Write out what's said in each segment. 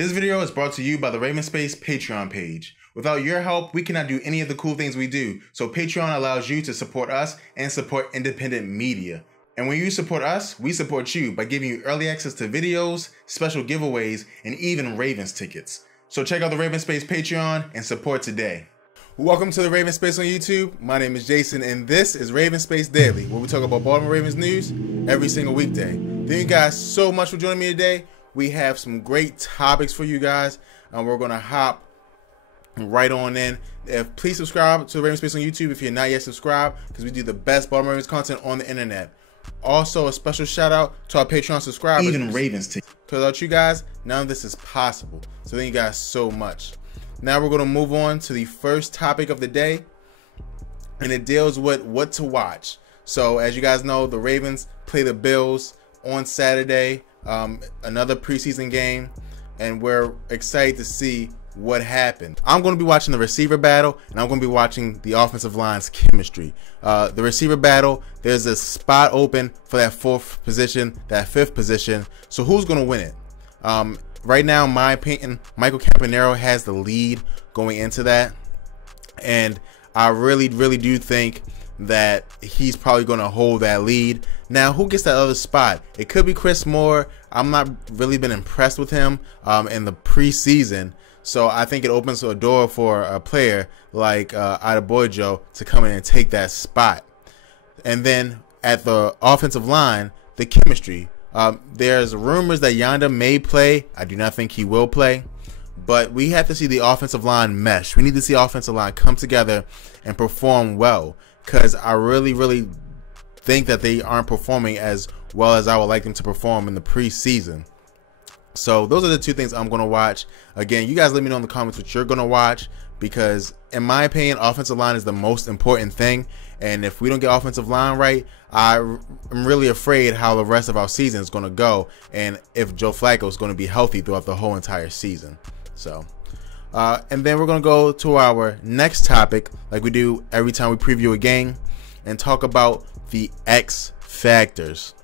This video is brought to you by the Raven Space Patreon page. Without your help, we cannot do any of the cool things we do, so Patreon allows you to support us and support independent media. And when you support us, we support you by giving you early access to videos, special giveaways, and even Ravens tickets. So check out the Raven Space Patreon and support today. Welcome to the Raven Space on YouTube. My name is Jason, and this is Raven Space Daily, where we talk about Baltimore Ravens news every single weekday. Thank you guys so much for joining me today. We have some great topics for you guys, and we're going to hop right on in. Please subscribe to the Raven Space on YouTube if you're not yet subscribed, because we do the best Baltimore Ravens content on the internet. Also, a special shout out to our Patreon subscribers. Even Ravens too. Without you guys, none of this is possible. So thank you guys so much. Now we're going to move on to the first topic of the day, and it deals with what to watch. So as you guys know, the Ravens play the Bills on Saturday, another preseason game, and we're excited to see what happened. I'm going to be watching the receiver battle, and I'm going to be watching the offensive line's chemistry. The receiver battle, there's a spot open for that fourth position, that fifth position. So who's going to win it? Right now, in my opinion, Michael Campanaro has the lead going into that, and I really do think that he's probably going to hold that lead. Now, who gets that other spot? It could be Chris Moore. I'm not really been impressed with him in the preseason, so I think it opens a door for a player like Adebayo to come in and take that spot. And then at the offensive line, the chemistry. There's rumors that Yanda may play. I do not think he will play, but we have to see the offensive line mesh. We need to see offensive line come together and perform well, because I really think that they aren't performing as well as I would like them to perform in the preseason. So those are the two things I'm going to watch. Again, you guys let me know in the comments what you're going to watch, because in my opinion, offensive line is the most important thing. And if we don't get offensive line right, I'm really afraid how the rest of our season is going to go, and if Joe Flacco is going to be healthy throughout the whole entire season. So, and then we're going to go to our next topic, like we do every time we preview a game, and talk about the X factors.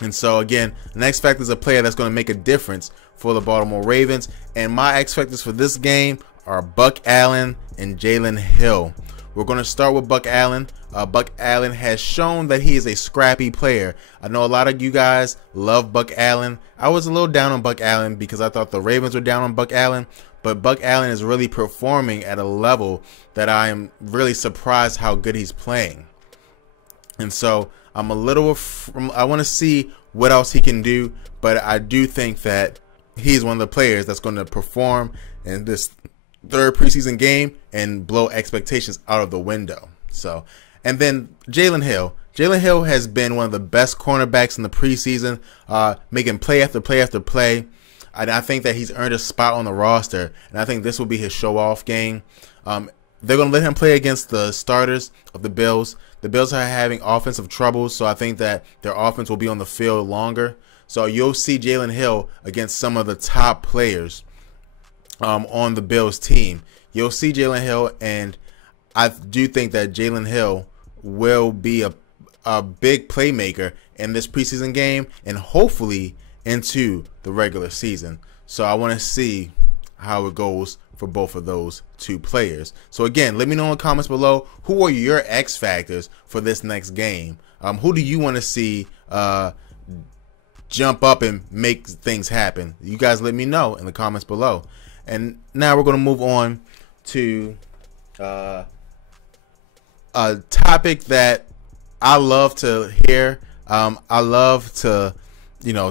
And so again, an X factor is a player that's going to make a difference for the Baltimore Ravens. And my X factors for this game are Buck Allen and Jalen Hill. We're going to start with Buck Allen. Buck Allen has shown that he is a scrappy player. I know a lot of you guys love Buck Allen. I was a little down on Buck Allen because I thought the Ravens were down on Buck Allen. But Buck Allen is really performing at a level that I am really surprised how good he's playing. And so I'm a little, I want to see what else he can do. But I do think that he's one of the players that's going to perform in this third preseason game and blow expectations out of the window. So, and then Jalen Hill. Jalen Hill has been one of the best cornerbacks in the preseason, making play after play after play. I think that he's earned a spot on the roster, and I think this will be his show-off game. They're going to let him play against the starters of the Bills. The Bills are having offensive troubles, so I think that their offense will be on the field longer. So you'll see Jalen Hill against some of the top players on the Bills team. You'll see Jalen Hill, and I do think that Jalen Hill will be a big playmaker in this preseason game and hopefully into the regular season. So I want to see how it goes for both of those two players. So again, let me know in the comments below, who are your X factors for this next game? Who do you want to see jump up and make things happen? You guys let me know in the comments below. And now we're going to move on to a topic that I love to hear. I love to,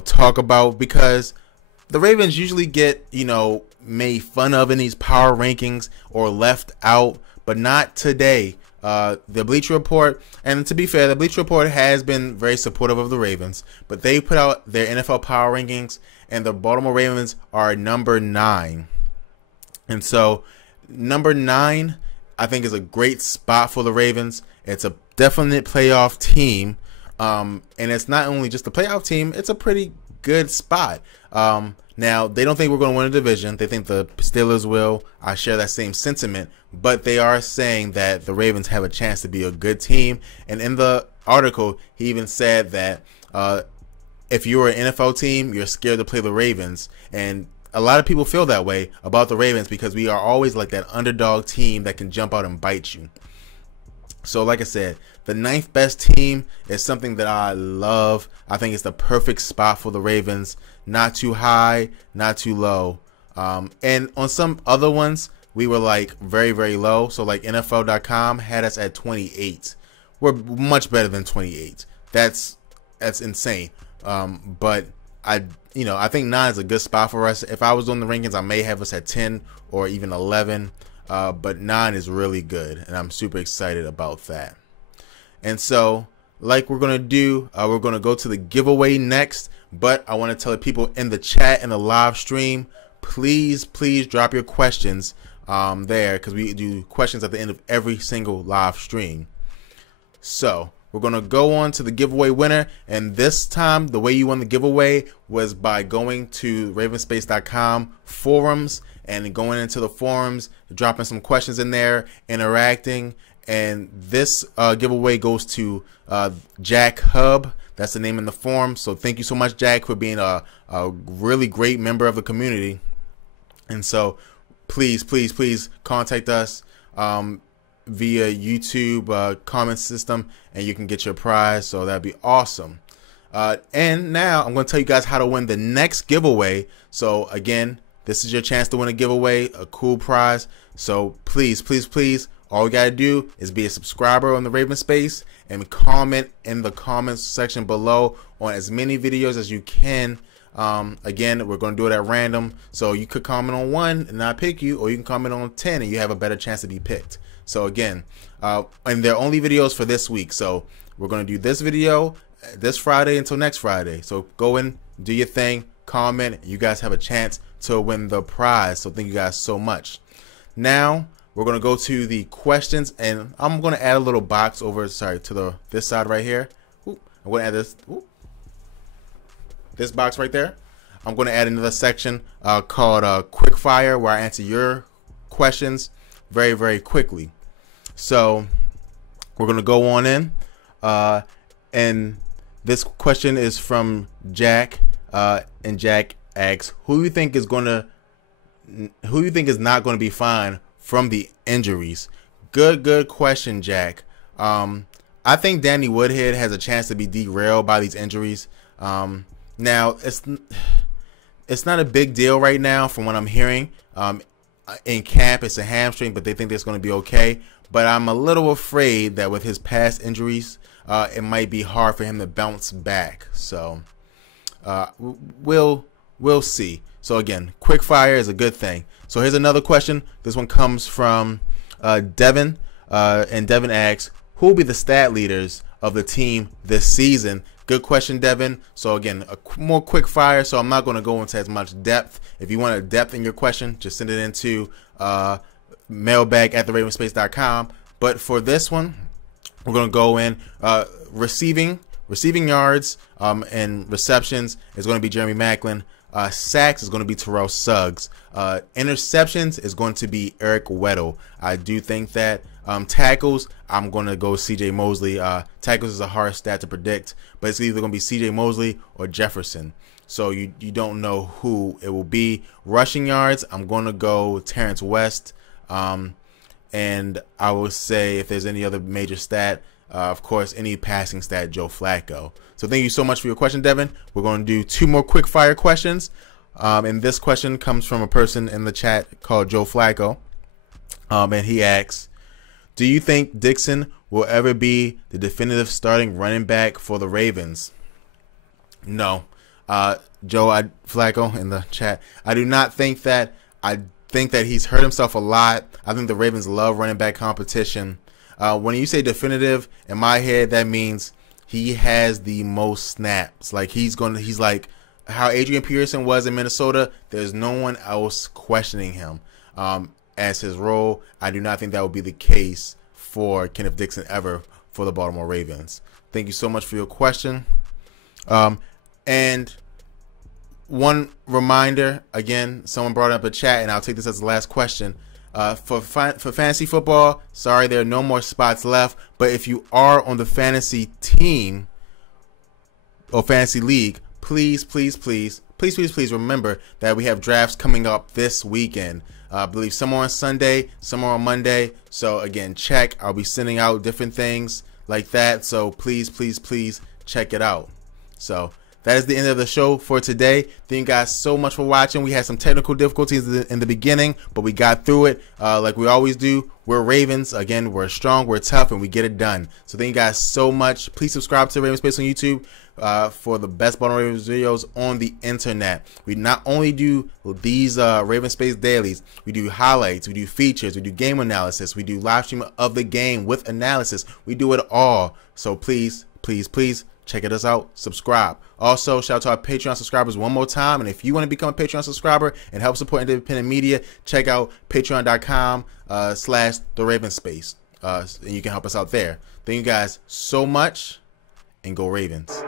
talk about, because the Ravens usually get, made fun of in these power rankings or left out, but not today. The Bleacher Report, and to be fair, the Bleacher Report has been very supportive of the Ravens, but they put out their NFL power rankings, and the Baltimore Ravens are number 9. And so number 9, I think, is a great spot for the Ravens. It's a definite playoff team. And it's not only just a playoff team, it's a pretty good spot. Now, they don't think we're going to win a division. They think the Steelers will. I share that same sentiment. But they are saying that the Ravens have a chance to be a good team. And in the article, he even said that if you're an NFL team, you're scared to play the Ravens. And a lot of people feel that way about the Ravens because we are always like that underdog team that can jump out and bite you. So like I said, the 9th best team is something that I love. I think it's the perfect spot for the Ravens. Not too high, not too low. And on some other ones, we were like very, very low. So like NFL.com had us at 28. We're much better than 28. That's insane. But I think 9 is a good spot for us. If I was on the rankings, I may have us at 10 or even 11. But 9 is really good, and I'm super excited about that. And so, like we're going to do, we're going to go to the giveaway next. But I want to tell the people in the chat and the live stream, please drop your questions there, because we do questions at the end of every single live stream. So we're going to go on to the giveaway winner. And this time, the way you won the giveaway was by going to ravenspace.com forums and going into the forums, dropping some questions in there, interacting. And this giveaway goes to Jack Hub. That's the name in the forum. So thank you so much, Jack, for being a really great member of the community. And so please contact us via YouTube comment system, and you can get your prize. So that'd be awesome. And now I'm going to tell you guys how to win the next giveaway. So again, this is your chance to win a giveaway, a cool prize. So please, all you got to do is be a subscriber on the Raven Space and comment in the comments section below on as many videos as you can. Again, we're going to do it at random. So you could comment on 1 and not pick you, or you can comment on 10 and you have a better chance to be picked. So again, and they're only videos for this week. So we're going to do this video this Friday until next Friday. So go in, do your thing, comment. You guys have a chance to win the prize. So thank you guys so much. Now we're going to go to the questions, and I'm going to add a little box over, to this side right here. I'm going to add this box right there. I'm going to add another section called Quick Fire, where I answer your questions very, very quickly. So we're going to go on in, and this question is from Jack, and Jack asks, who do you think is not going to be fine from the injuries? Good question, Jack. I think Danny Woodhead has a chance to be derailed by these injuries. Now it's not a big deal right now from what I'm hearing. In camp, it's a hamstring, but they think it's going to be okay. But I'm a little afraid that with his past injuries, it might be hard for him to bounce back. So we'll see. So again, quick fire is a good thing. So here's another question. This one comes from Devin, and Devin asks, who will be the stat leaders of the team this season? Good question, Devin. So again, more quick fire. So I'm not going to go into as much depth. If you want a depth in your question, just send it into mailbag@theravenspace.com. But for this one, we're going to go in receiving yards and receptions is going to be Jeremy Maclin. Sacks is going to be Terrell Suggs. Interceptions is going to be Eric Weddle. I do think that tackles, I'm going to go CJ Mosley. Tackles is a hard stat to predict, but it's either going to be CJ Mosley or Jefferson. So you don't know who it will be. Rushing yards, I'm going to go Terrence West. And I would say if there's any other major stat, of course, any passing stat, Joe Flacco. So thank you so much for your question, Devin. We're going to do 2 more quick fire questions. And this question comes from a person in the chat called Joe Flacco. And he asks, do you think Dixon will ever be the definitive starting running back for the Ravens? No. Joe Flacco in the chat, I do not think that. I think that he's hurt himself a lot. I think the Ravens love running back competition. When you say definitive, in my head, that means he has the most snaps. Like he's like how Adrian Peterson was in Minnesota. There's no one else questioning him as his role. I do not think that would be the case for Kenneth Dixon ever for the Baltimore Ravens. Thank you so much for your question. And one reminder, again, someone brought up a chat, and I'll take this as the last question. For fantasy football, sorry, there are no more spots left. But if you are on the fantasy team or fantasy league, please please, please, please remember that we have drafts coming up this weekend. I believe some are on Sunday, some are on Monday. So again, check. I'll be sending out different things like that. So please, please, please check it out. So that is the end of the show for today. Thank you guys so much for watching. We had some technical difficulties in the beginning, but we got through it like we always do. We're Ravens. Again, we're strong, we're tough, and we get it done. So thank you guys so much. Please subscribe to Raven Space on YouTube for the best Baltimore Ravens videos on the internet. We not only do these Raven Space dailies, we do highlights, we do features, we do game analysis, we do live stream of the game with analysis. We do it all. So please, please, please check us out. Subscribe. Also, shout out to our Patreon subscribers one more time. And if you want to become a Patreon subscriber and help support independent media, check out patreon.com/TheRavenspace. And you can help us out there. Thank you guys so much, and go Ravens.